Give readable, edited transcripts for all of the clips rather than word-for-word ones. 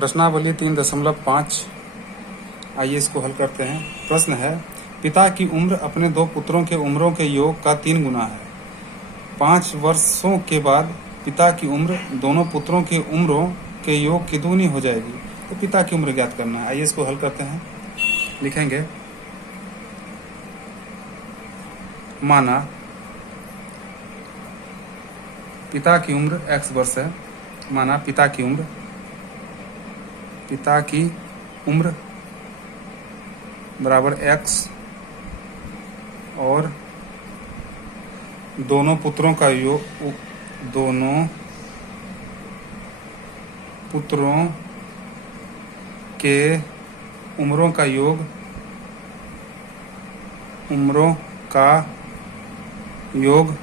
प्रश्नावली 3.5। आइए इसको हल करते हैं। प्रश्न है, पिता की उम्र अपने दो पुत्रों के उम्रों के योग का 3 गुना है। 5 वर्षों के बाद पिता की उम्र दोनों पुत्रों की उम्रों के योग की दुगनी हो जाएगी। तो पिता की उम्र ज्ञात करना है। आइए इसको हल करते हैं। लिखेंगे, माना पिता की उम्र x वर्ष है। माना पिता की उम्र बराबर x और दोनों पुत्रों के उम्रों का योग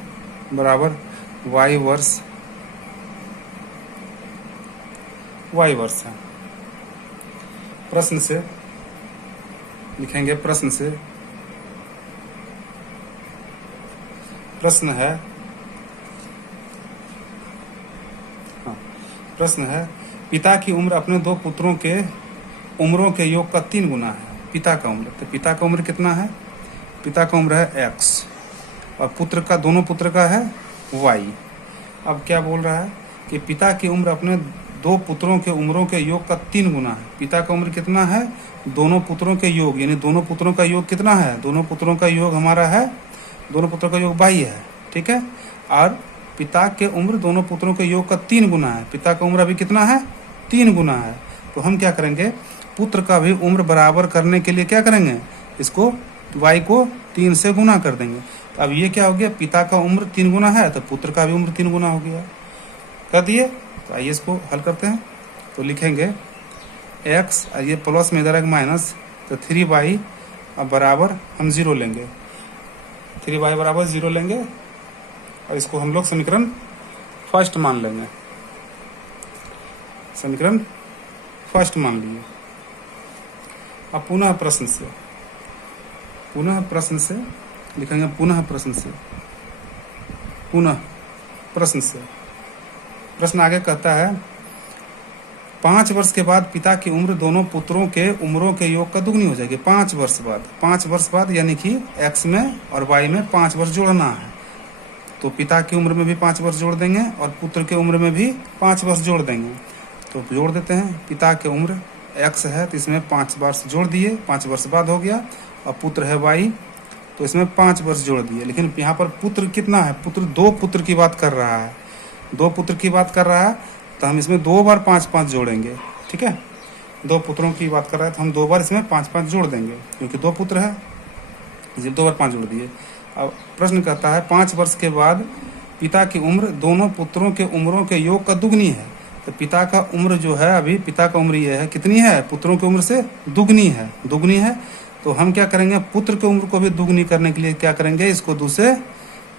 बराबर y वर्ष है। प्रश्न से लिखेंगे, प्रश्न है पिता की उम्र अपने दो पुत्रों के उम्रों के योग का 3 गुना है। पिता का उम्र, तो पिता का उम्र कितना है? पिता का उम्र है x और दोनों पुत्र का है y। अब क्या बोल रहा है कि पिता की उम्र अपने दो पुत्रों के उम्रों के योग का 3 गुना है। पिता का उम्र कितना है? दोनों पुत्रों के योग, यानी दोनों पुत्रों का योग कितना है? दोनों पुत्रों का योग हमारा है, दोनों पुत्रों का योग 22 है, ठीक है। और पिता के उम्र दोनों पुत्रों के योग का 3 गुना है। पिता का उम्र अभी कितना है? 3 गुना है। तो हम क्या करेंगे, पुत्र का भी उम्र बराबर करने के लिए क्या करेंगे, इसको y को 3 से गुना कर देंगे। तो अब ये क्या हो गया, पिता का उम्र 3 गुना है तो पुत्र का भी उम्र 3 गुना हो गया। कर दिए। तो आइए इसको हल करते हैं। तो लिखेंगे x, ये प्लस में इधर है माइनस, तो 3y अब बराबर हम 0 लेंगे। 3y बराबर 0 लेंगे और इसको हम लोग समीकरण फर्स्ट मान लेंगे। समीकरण फर्स्ट मान लिए। अब पुनः प्रश्न लिखेंगे, प्रश्न आगे कहता है, 5 वर्ष के बाद पिता की उम्र दोनों पुत्रों के उम्रों के योग का दुगनी हो जाएगी। 5 वर्ष बाद यानी कि x में और y में 5 वर्ष जोड़ना है। तो पिता की उम्र में भी 5 वर्ष जोड़ देंगे और पुत्र के उम्र में भी 5 वर्ष जोड़ देंगे। तो जोड़ देते हैं। पिता की उम्र x है तो इसमें 5 वर्ष जोड़ दिए, 5 वर्ष बाद हो गया। और पुत्र है y, तो इसमें 5 वर्ष जोड़ दिए। लेकिन यहाँ पर पुत्र कितना है? दो पुत्र की बात कर रहा है, तो हम इसमें 2 बार 5-5 जोड़ेंगे, ठीक है। 2 पुत्रों की बात कर रहा है तो हम 2 बार इसमें 5-5 जोड़ देंगे, क्योंकि 2 पुत्र है, इसलिए 2 बार 5 जोड़ दिए। अब प्रश्न कहता है, 5 वर्ष के बाद पिता की उम्र दोनों पुत्रों के उम्रों के योग का दुगनी है। तो पिता का उम्र जो है, अभी पिता का उम्र ये है, कितनी है? पुत्रों की उम्र से दुगनी है। तो हम क्या करेंगे, पुत्र की उम्र को भी दुगनी करने के लिए क्या करेंगे, इसको 2 से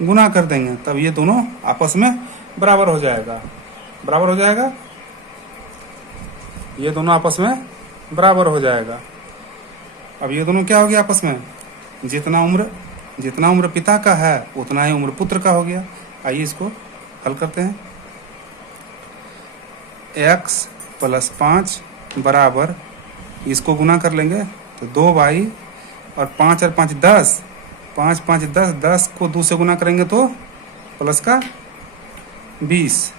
गुना कर देंगे। तब ये दोनों आपस में बराबर हो जाएगा। ये दोनों आपस में बराबर हो जाएगा। अब ये दोनों क्या हो गया आपस में, जितना उम्र पिता का है उतना ही उम्र पुत्र का हो गया। आइए इसको हल करते हैं। x + 5 बराबर, इसको गुना कर लेंगे तो 2y और 5 और 5 10, 5 5 10, 10 को 2 से गुना करेंगे तो प्लस का 20।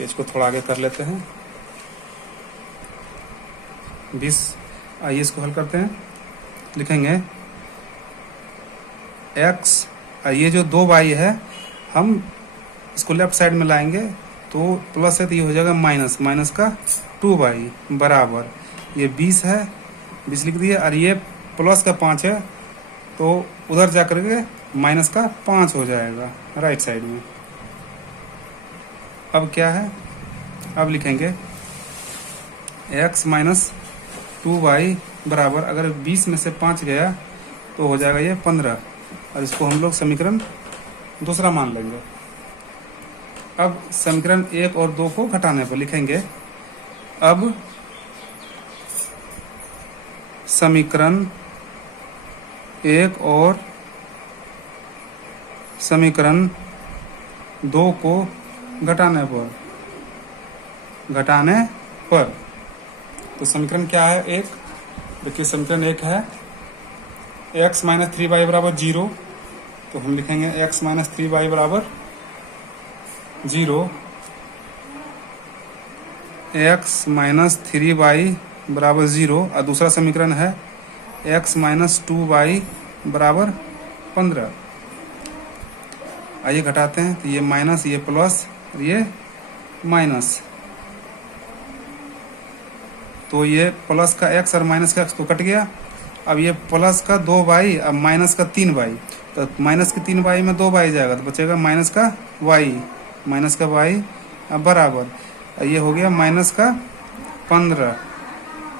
इसको थोड़ा आगे कर लेते हैं। 20। आइए इसको हल करते हैं। लिखेंगे x, ये जो 2y है हम इसको लेफ्ट साइड में लाएंगे तो प्लस है तो ये हो जाएगा माइनस का 2y बराबर, ये 20 है, 20 लिख दिए। और ये प्लस का 5 है तो उधर जा करके माइनस का 5 हो जाएगा राइट साइड में। अब क्या है, अब लिखेंगे x - 2y बराबर, अगर 20 में से 5 गया तो हो जाएगा ये 15, और इसको हम लोग समीकरण दूसरा मान लेंगे। अब समीकरण 1 और 2 को घटाने पर लिखेंगे, अब समीकरण 1 और समीकरण 2 को घटाने पर, घटाने पर। तो समीकरण क्या है? एक, देखिए समीकरण एक है x माइनस 3y बराबर 0। तो हम लिखेंगे x माइनस 3y बराबर 0, x माइनस 3y बराबर 0। और दूसरा समीकरण है x माइनस 2y बराबर 15। आइए घटाते हैं, तो ये माइनस, ये प्लस, ये माइनस, तो ये प्लस का x और माइनस का x तो कट गया। अब ये प्लस का 2y, अब माइनस का 3y, तो माइनस के 3y में 2y जाएगा, तो बचेगा माइनस का y, माइनस का y अब बराबर, ये हो गया माइनस का 15,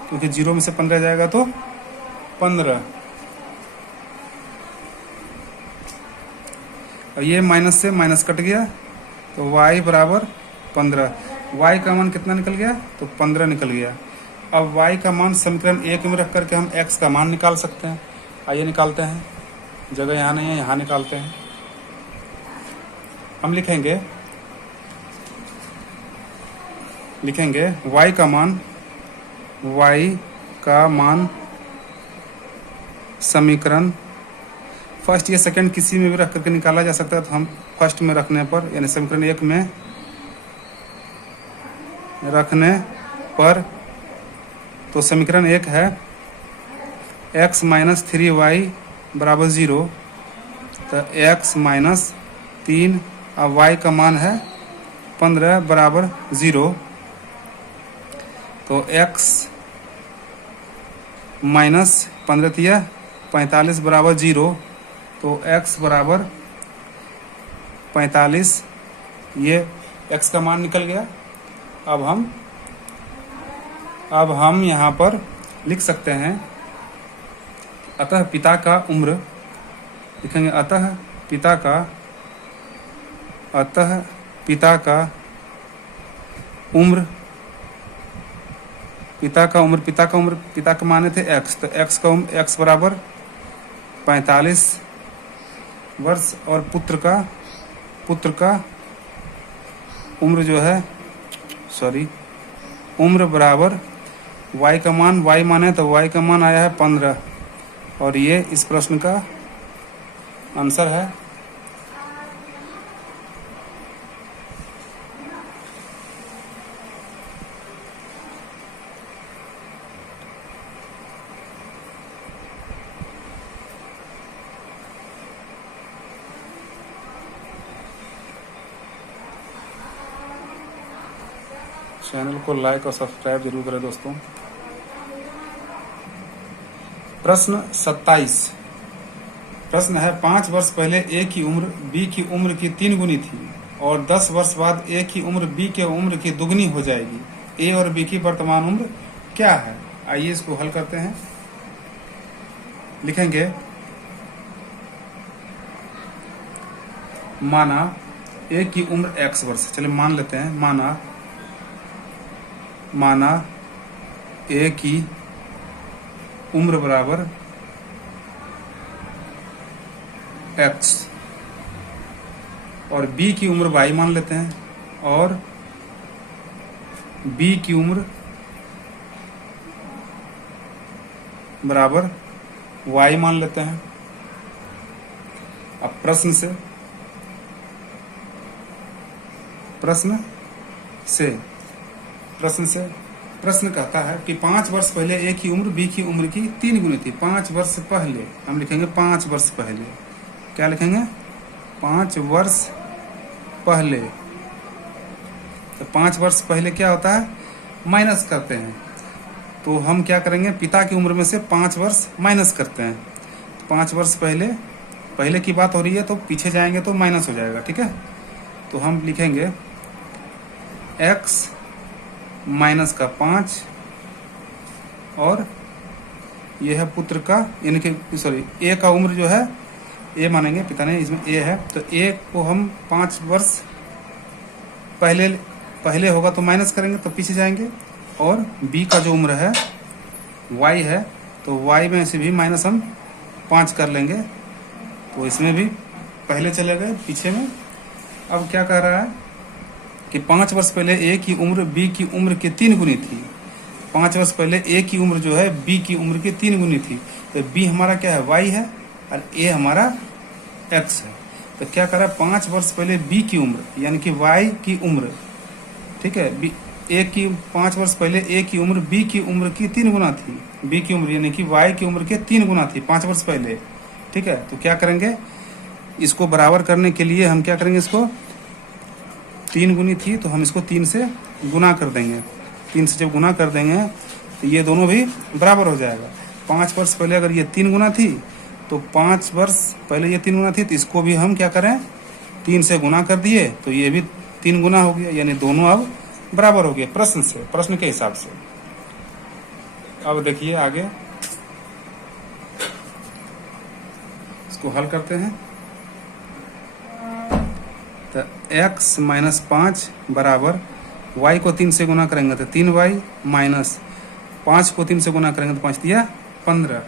क्योंकि 0 में से 15 जाएगा तो 15। और ये माइनस से माइनस कट गया, तो y बराबर 15। y का मान कितना निकल गया? तो 15 निकल गया। अब y का मान समीकरण एक में रख करके हम x का मान निकाल सकते हैं। आइए निकालते हैं, जगह यहाँ नहीं है, यहाँ निकालते हैं। हम लिखेंगे y का मान समीकरण फर्स्ट या सेकंड किसी में भी रख करके निकाला जा सकता है। तो हम फर्स्ट में रखने पर, यानी समीकरण एक में रखने पर, तो समीकरण एक है x माइनस 3y बराबर 0। तो x माइनस 3 और y का मान है 15 बराबर 0। तो x माइनस 15 45 बराबर 0। तो x बराबर 45, ये x का मान निकल गया। अब हम यहाँ पर लिख सकते हैं अतः पिता का उम्र, लिखेंगे अतः पिता का उम्र, पिता का माने थे x, तो x का उम्र x बराबर 45 वर्ष, और पुत्र का उम्र जो है, उम्र बराबर y का मान, y माने तो y का मान आया है 15, और ये इस प्रश्न का आंसर है। चैनल को लाइक और सब्सक्राइब जरूर करें दोस्तों। प्रश्न 27। प्रश्न है 5 वर्ष पहले A की उम्र B की उम्र की 3 गुनी थी और 10 वर्ष बाद A की उम्र B के उम्र की दुगनी हो जाएगी। A और B की वर्तमान उम्र क्या है? आइए इसको हल करते हैं। लिखेंगे माना A की उम्र x वर्ष, चलिए मान लेते हैं, माना A की उम्र बराबर x और B की उम्र y मान लेते हैं, और B की उम्र बराबर y मान लेते हैं। अब प्रश्न कहता है कि 5 वर्ष पहले A की उम्र B की उम्र की 3 गुनी थी। 5 वर्ष पहले हम लिखेंगे 5 वर्ष पहले, क्या लिखेंगे? 5 वर्ष पहले। तो 5 वर्ष पहले क्या होता है? माइनस करते हैं। तो हम क्या करेंगे? पिता की उम्र में से 5 वर्ष माइनस करते हैं। 5 वर्ष पहले की बात हो रही है, तो पीछे जाएंगे तो माइनस हो जाएगा, ठीक है। तो हम लिखेंगे x माइनस का 5, और यह है पुत्र का, यानी कि A का उम्र जो है, A मानेंगे, पिता ने, इसमें A है, तो A को हम 5 वर्ष पहले होगा तो माइनस करेंगे तो पीछे जाएंगे, और B का जो उम्र है Y है, तो Y में से भी माइनस हम 5 कर लेंगे, तो इसमें भी पहले चले गए पीछे में। अब क्या कह रहा है? कि 5 वर्ष पहले ए की उम्र बी की उम्र के 3 गुनी थी। 5 वर्ष पहले ए की उम्र जो है बी की उम्र के 3 गुनी थी। तो बी हमारा क्या है, वाई है, और ए हमारा एक्स है। तो क्या करा, 5 वर्ष पहले बी की उम्र यानी कि वाई की उम्र, ठीक है, बी ए की 5 वर्ष पहले ए की उम्र बी की उम्र की 3 गुना थी। बी की उम्र यानी कि वाई की उम्र के 3 गुना थी 5 वर्ष पहले, ठीक है। तो क्या करेंगे, इसको बराबर करने के लिए हम क्या करेंगे, इसको 3 गुनी थी तो हम इसको 3 से गुना कर देंगे। 3 से जब गुना कर देंगे तो ये दोनों भी बराबर हो जाएगा। 5 वर्ष पहले अगर ये 3 गुना थी तो 5 वर्ष पहले ये 3 गुना थी, तो इसको भी हम क्या करें, 3 से गुना कर दिए तो ये भी 3 गुना हो गया, यानी दोनों अब बराबर हो गए प्रश्न से, प्रश्न के हिसाब से। अब देखिए आगे इसको हल करते हैं। तो x माइनस 5 बराबर y को 3 से गुना करेंगे तो 3y माइनस 5 को 3 से गुना करेंगे तो 5 दिया 15।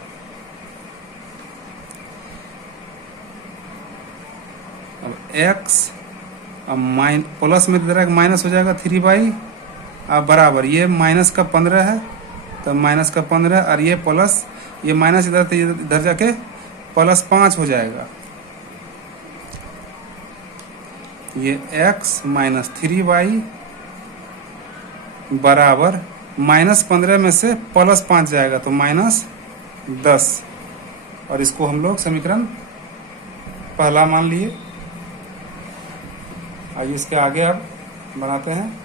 अब x अब प्लस में दे रहा है माइनस हो जाएगा 3y, अब बराबर ये माइनस का 15 है तो माइनस का 15 और ये प्लस, ये माइनस इधर तो इधर जाके प्लस 5 हो जाएगा। ये x माइनस 3y बराबर माइनस 15 में से प्लस 5 जाएगा तो माइनस 10, और इसको हम लोग समीकरण पहला मान लिए। आइए इसके आगे अब बनाते हैं,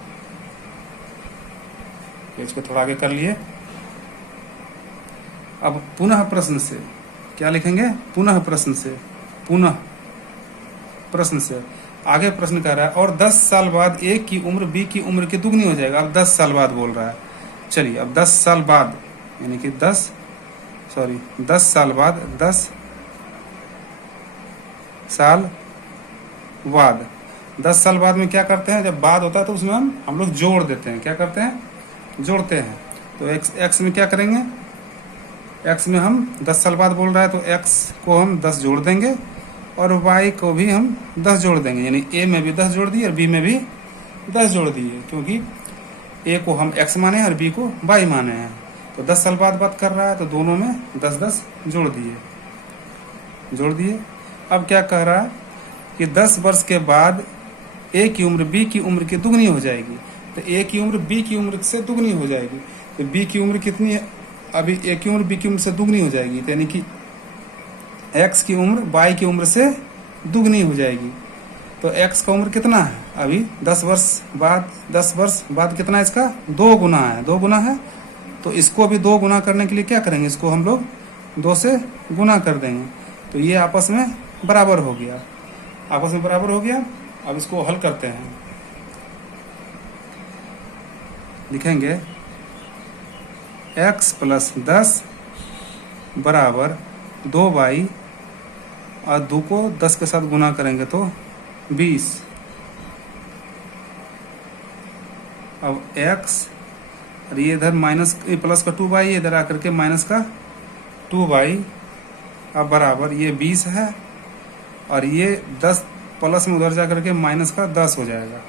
इसको थोड़ा आगे कर लिए। अब पुनः प्रश्न से क्या लिखेंगे, पुनः प्रश्न से, पुनः प्रश्न से आगे प्रश्न कर रहा है और 10 साल बाद ए की उम्र बी की उम्र की दुगनी हो जाएगा। अब 10 साल बाद बोल रहा है। चलिए अब 10 साल बाद यानी कि 10 साल बाद, 10 साल बाद, 10 साल बाद में क्या करते हैं, जब बाद होता है तो उसमें हम लोग जोड़ देते हैं। क्या करते हैं, जोड़ते हैं। तो एक्स में क्या करेंगे, एक्स में हम 10 साल बाद बोल रहा है तो एक्स को हम 10 जोड़ देंगे और y को भी हम 10 जोड़ देंगे, यानी a में भी 10 जोड़ दिए और b में भी 10 जोड़ दिए, क्योंकि a को हम x माने और b को y माने हैं। तो 10 साल बाद बात कर रहा है तो दोनों में 10-10 जोड़ दिए। अब क्या कह रहा है कि 10 वर्ष के बाद a की उम्र b की उम्र की दुगनी हो जाएगी। तो a की उम्र b की उम्र से दुगनी हो जाएगी। तो b की उम्र कितनी है, अभी a की उम्र b की उम्र से दुगनी हो जाएगी, तो यानी कि x की उम्र y की उम्र से दुगनी हो जाएगी। तो x का उम्र कितना है, अभी 10 वर्ष बाद कितना है इसका, 2 गुना है, 2 गुना है। तो इसको भी 2 गुना करने के लिए क्या करेंगे, इसको हम लोग 2 से गुना कर देंगे। तो ये आपस में बराबर हो गया, आपस में बराबर हो गया। अब इसको हल करते हैं, लिखेंगे x प्लस 10 बराबर 2y और 2 को 10 के साथ गुना करेंगे तो 20। अब x और ये इधर माइनस प्लस का 2y, इधर आकर के माइनस का 2y, अब बराबर ये 20 है और ये 10 प्लस में उधर जाकर के माइनस का 10 हो जाएगा।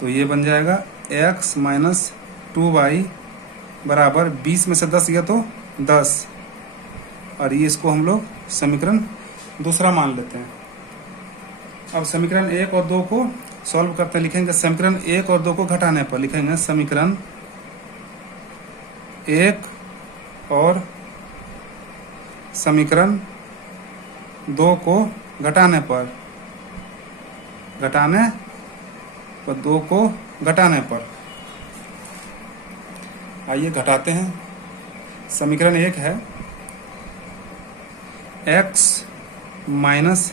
तो ये बन जाएगा x माइनस 2y बराबर 20 में से 10 गया तो 10, और ये इसको हम लोग समीकरण दूसरा मान लेते हैं। अब समीकरण 1 और 2 को सॉल्व करते लिखेंगे। समीकरण 1 और 2 को घटाने पर लिखेंगे समीकरण 1 और समीकरण 2 को घटाने पर 2 को घटाने पर आइए घटाते हैं। समीकरण 1 है x माइनस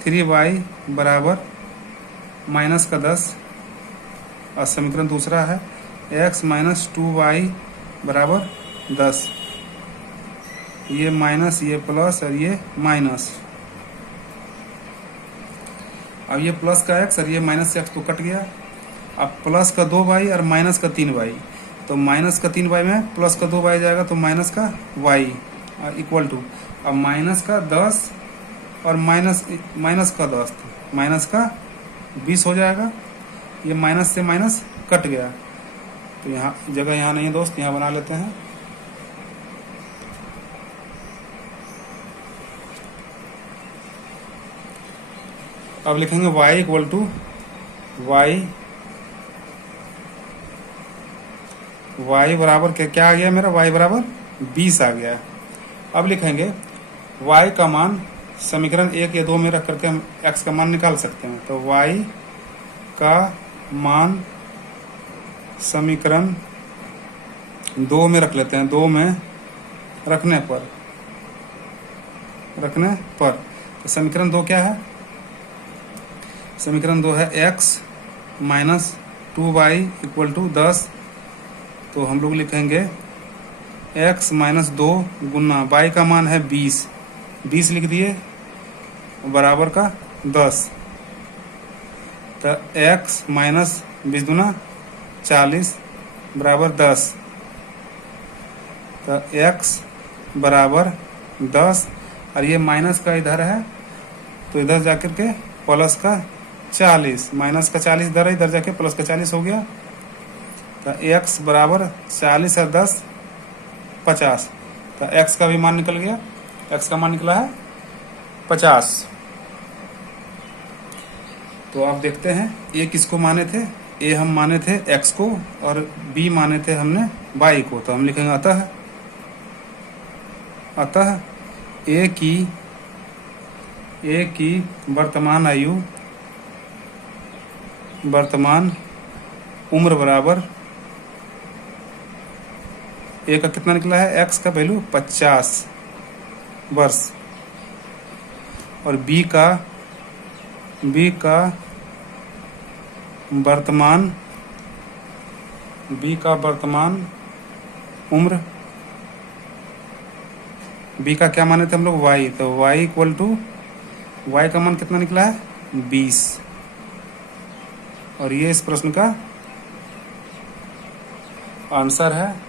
3y बराबर माइनस का 10, और समीकरण दूसरा है x माइनस 2y बराबर 10। ये माइनस, ये प्लस और ये माइनस। अब ये प्लस का x और ये माइनस का x तो कट गया। अब प्लस का 2y और माइनस का 3y, तो माइनस का 3y में प्लस का 2y जाएगा तो माइनस का y इक्वल टू, अब माइनस का 10 और माइनस का 10, माइनस का 20 हो जाएगा। ये माइनस से माइनस कट गया, तो यहाँ जगह यहाँ नहीं है दोस्त, यहाँ बना लेते हैं। अब लिखेंगे y इक्वल टू y बराबर क्या आ गया मेरा, y बराबर 20 आ गया। अब लिखेंगे y का मान समीकरण 1 या 2 में रख करके हम x का मान निकाल सकते हैं। तो y का मान समीकरण 2 में रख लेते हैं। 2 में रखने पर तो समीकरण 2 क्या है, समीकरण 2 है x minus 2y equal to 10। तो हम लोग लिखेंगे x माइनस 2 गुना y का मान है 20 लिख दिए, बराबर का 10। तो x माइनस 20 गुना 40 बराबर 10। तो x बराबर 10 और ये माइनस का इधर है, तो इधर जाकर के प्लस का 40, माइनस का 40 इधर है, इधर जाके प्लस का 40 हो गया। तो x बराबर 40 और 10 50। तो x का भी मान निकल गया, x का मान निकला है 50। तो आप देखते हैं a किसको माने थे, a हम माने थे x को और b माने थे हमने y को। तो हम लिखेंगे अतः a की वर्तमान आयु, वर्तमान उम्र बराबर a का कितना निकला है, x का वैल्यू 50 वर्ष और b का वर्तमान उम्र, b का क्या माने थे हम लोग y। तो y इक्वल टू y का मान कितना निकला है 20 और ये इस प्रश्न का आंसर है।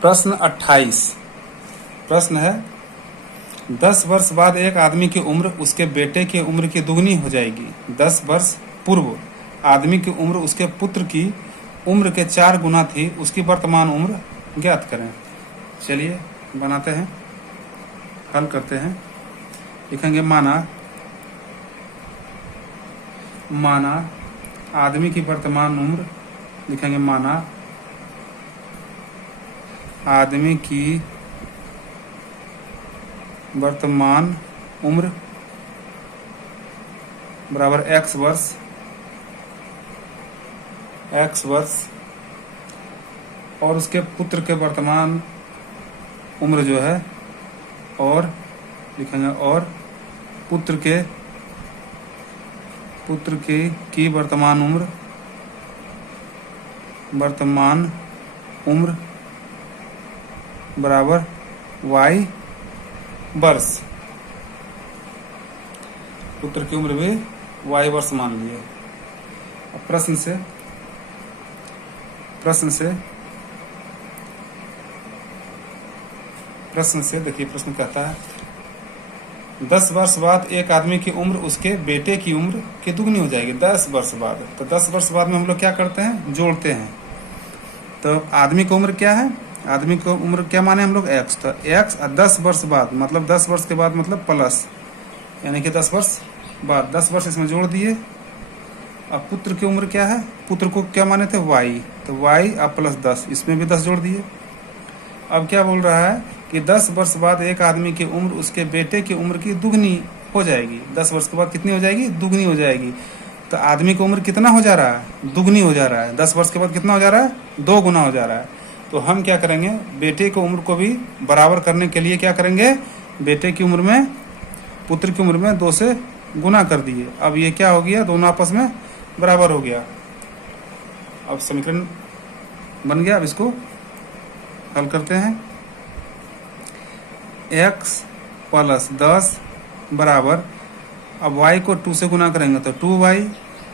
प्रश्न 28 प्रश्न है 10 वर्ष बाद एक आदमी की उम्र उसके बेटे की उम्र की दुगनी हो जाएगी। 10 वर्ष पूर्व आदमी की उम्र उसके पुत्र की उम्र के 4 गुना थी, उसकी वर्तमान उम्र ज्ञात करें। चलिए बनाते हैं, हल करते हैं। लिखेंगे माना आदमी की वर्तमान उम्र, लिखेंगे माना आदमी की वर्तमान उम्र बराबर x वर्ष और उसके पुत्र के वर्तमान उम्र जो है, और लिखेंगे और पुत्र की वर्तमान उम्र बराबर y वर्ष। पुत्र की उम्र भी y वर्ष मान लिए। अब प्रश्न से देखिए, प्रश्न कहता है 10 वर्ष बाद एक आदमी की उम्र उसके बेटे की उम्र की दुगनी हो जाएगी। 10 वर्ष बाद, तो 10 वर्ष बाद में हम लोग क्या करते हैं, जोड़ते हैं। तो आदमी की उम्र क्या है, आदमी की उम्र क्या माने हम लोग x। तो x 10 वर्ष बाद मतलब 10 वर्ष के बाद मतलब प्लस, यानी कि 10 वर्ष बाद 10 वर्ष इसमें जोड़ दिए। अब पुत्र की उम्र क्या है, पुत्र को क्या माने थे y, तो y अब प्लस 10, इसमें भी 10 जोड़ दिए। अब क्या बोल रहा है कि 10 वर्ष बाद एक आदमी की उम्र उसके बेटे की उम्र की दुगनी हो जाएगी। 10 वर्ष के बाद कितनी हो जाएगी, दुगनी हो जाएगी। तो आदमी की उम्र कितना हो जा रहा है, दुगनी हो जा रहा है। 10 वर्ष के बाद कितना हो जा रहा है, 2 गुना हो जा रहा है। तो हम क्या करेंगे, बेटे की उम्र को भी बराबर करने के लिए क्या करेंगे, बेटे की उम्र में पुत्र की उम्र में 2 से गुना कर दिए। अब ये क्या हो गया, दोनों आपस में बराबर हो गया। अब समीकरण बन गया। अब इसको हल करते हैं। x प्लस 10 बराबर, अब y को 2 से गुना करेंगे तो 2y,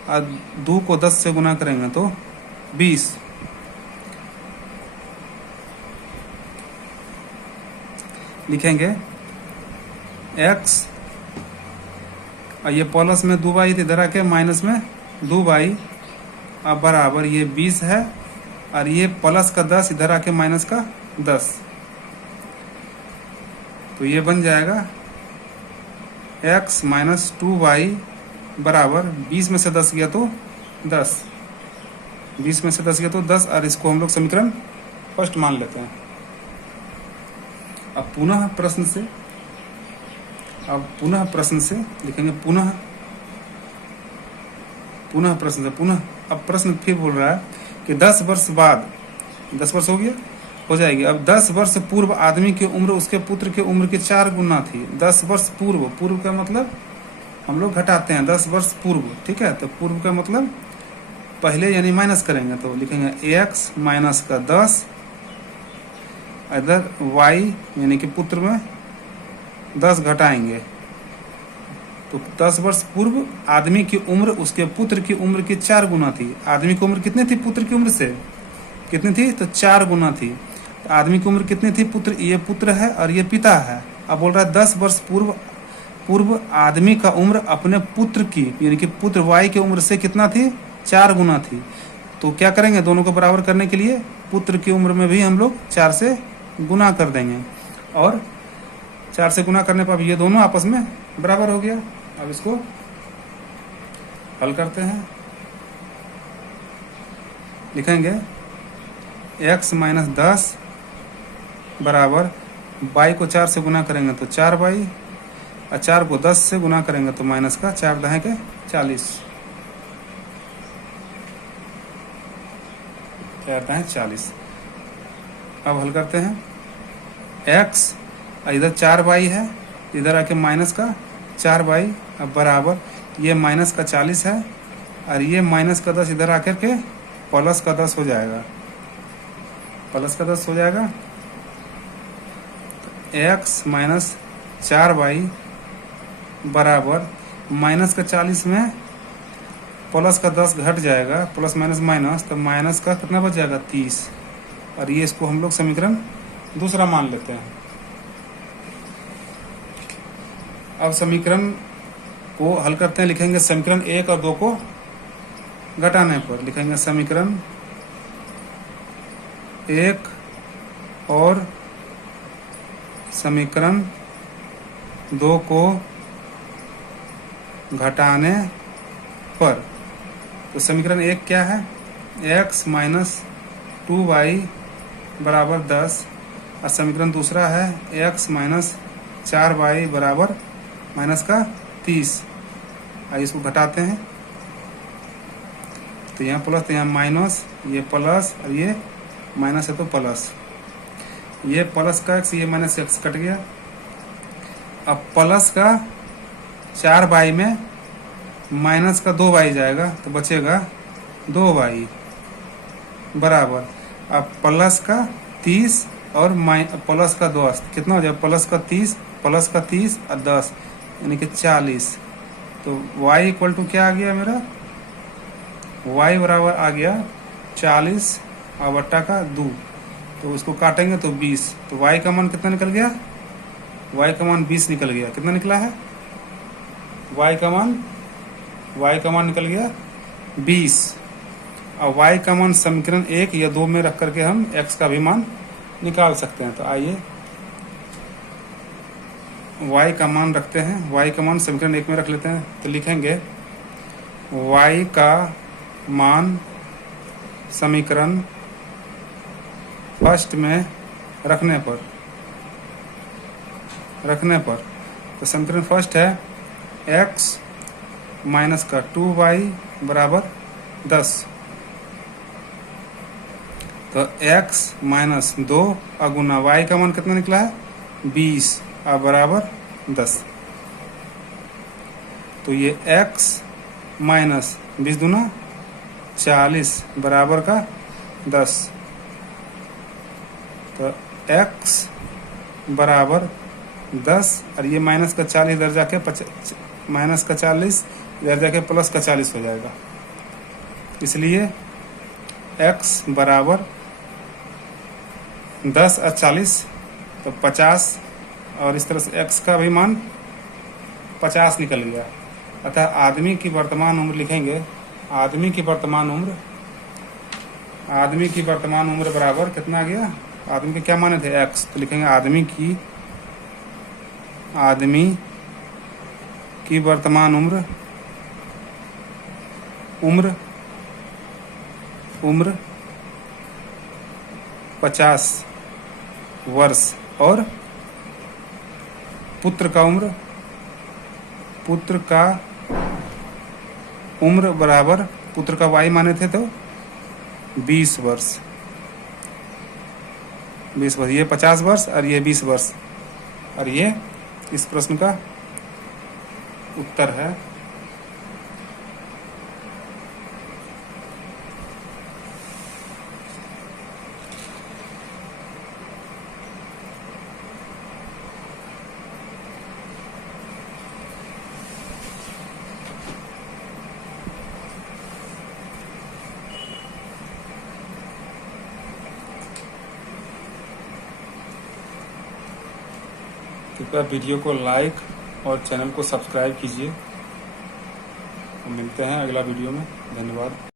और 2 को 10 से गुना करेंगे तो 20। लिखेंगे x, और ये प्लस में 2y इधर आके माइनस में 2y, अब बराबर ये 20 है, और ये प्लस का 10 इधर आके माइनस का 10, तो ये बन जाएगा x माइनस 2y बराबर 20 में से 10 गया तो 10, 20 में से 10 गया तो 10, और इसको हम लोग समीकरण फर्स्ट मान लेते हैं। अब पुनः प्रश्न से लिखेंगे, पुनः प्रश्न फिर बोल रहा है कि 10 वर्ष बाद, 10 वर्ष हो जाएगी। अब 10 वर्ष पूर्व आदमी की उम्र उसके पुत्र की उम्र के 4 गुना थी। 10 वर्ष पूर्व का मतलब हम लोग घटाते हैं, 10 वर्ष पूर्व, ठीक है। तो पूर्व का मतलब पहले यानी माइनस करेंगे, तो लिखेंगे x माइनस का 10, इधर y यानी कि पुत्र में 10 घटाएंगे, तो 10 वर्ष पूर्व आदमी की उम्र उसके पुत्र की उम्र की 4 गुना थी। आदमी की उम्र कितनी थी पुत्र की उम्र से, कितनी थी, तो 4 गुना थी। तो आदमी की उम्र कितनी थी, पुत्र, ये पुत्र है और ये पिता है। अब बोल रहा है 10 वर्ष पूर्व आदमी का उम्र अपने पुत्र की यानी कि पुत्र y की उम्र से कितना थी, 4 गुना थी। तो क्या करेंगे, दोनों को बराबर करने के लिए पुत्र की उम्र में भी हम लोग 4 से गुना कर देंगे, और 4 से गुना करने पर अब ये दोनों आपस में बराबर हो गया। अब इसको हल करते हैं। लिखेंगे x माइनस 10 बराबर, y को 4 से गुना करेंगे तो 4y, और 4 को 10 से गुना करेंगे तो माइनस का 4 दहे के 40, 4 दहे 40। अब हल करते हैं। x इधर 4y है, इधर आके माइनस का 4y, अब बराबर ये माइनस का 40 है, और ये माइनस का 10 इधर आकर के प्लस का 10 हो जाएगा, प्लस का 10 हो जाएगा। x माइनस 4y बराबर माइनस का 40 में प्लस का 10 घट जाएगा, प्लस माइनस माइनस, तो माइनस का कितना बच जाएगा, 30, और ये इसको हम लोग समीकरण दूसरा मान लेते हैं। अब समीकरण को हल करते हैं। लिखेंगे समीकरण 1 और 2 को घटाने पर, लिखेंगे समीकरण 1 और समीकरण 2 को घटाने पर, तो समीकरण 1 क्या है, x माइनस 2y बराबर 10, और समीकरण दूसरा है x माइनस 4y बराबर माइनस का 30। आइए इसको घटाते हैं, तो यहाँ प्लस, तो यहाँ माइनस, ये प्लस और ये माइनस है तो प्लस, ये प्लस का x, ये माइनस x कट गया। अब प्लस का 4y में माइनस का 2y जाएगा, तो बचेगा 2y बराबर, अब प्लस का 30 और प्लस का 10 कितना हो जाएगा, प्लस का 30 और 10 यानी कि 40। तो y इक्वल टू क्या आ गया मेरा, y बराबर आ गया 40 और बट्टा का 2, तो उसको काटेंगे तो 20, तो y का मान कितना निकल गया, y का मान 20 निकल गया। कितना निकला है, y का मान निकल गया 20, और y का मान समीकरण 1 या 2 में रख करके हम x का भी मान निकाल सकते हैं। तो आइए y का मान रखते हैं, y का मान समीकरण 1 में रख लेते हैं। तो लिखेंगे y का मान समीकरण फर्स्ट में रखने पर तो समीकरण फर्स्ट है x माइनस का 2y बराबर 10, तो x माइनस 2 और गुना y का मान कितना निकला है 20 और बराबर 10, तो ये x माइनस 20 दूना 40 बराबर का 10, तो x बराबर 10 और ये माइनस का 40 इधर जाके माइनस का 40 इधर जाके प्लस का 40 हो जाएगा, इसलिए x बराबर 10 और 40 तो 50, और इस तरह से x का भी मान 50 निकल गया। अतः आदमी की वर्तमान उम्र लिखेंगे, आदमी की वर्तमान उम्र बराबर कितना आ गया, आदमी के क्या माने थे x, तो लिखेंगे आदमी की वर्तमान उम्र 50 वर्ष, और पुत्र का उम्र बराबर, पुत्र का y माने थे तो 20 वर्ष, ये 50 वर्ष और ये 20 वर्ष, और ये इस प्रश्न का उत्तर है। कृपया वीडियो को लाइक और चैनल को सब्सक्राइब कीजिए। मिलते हैं अगला वीडियो में। धन्यवाद।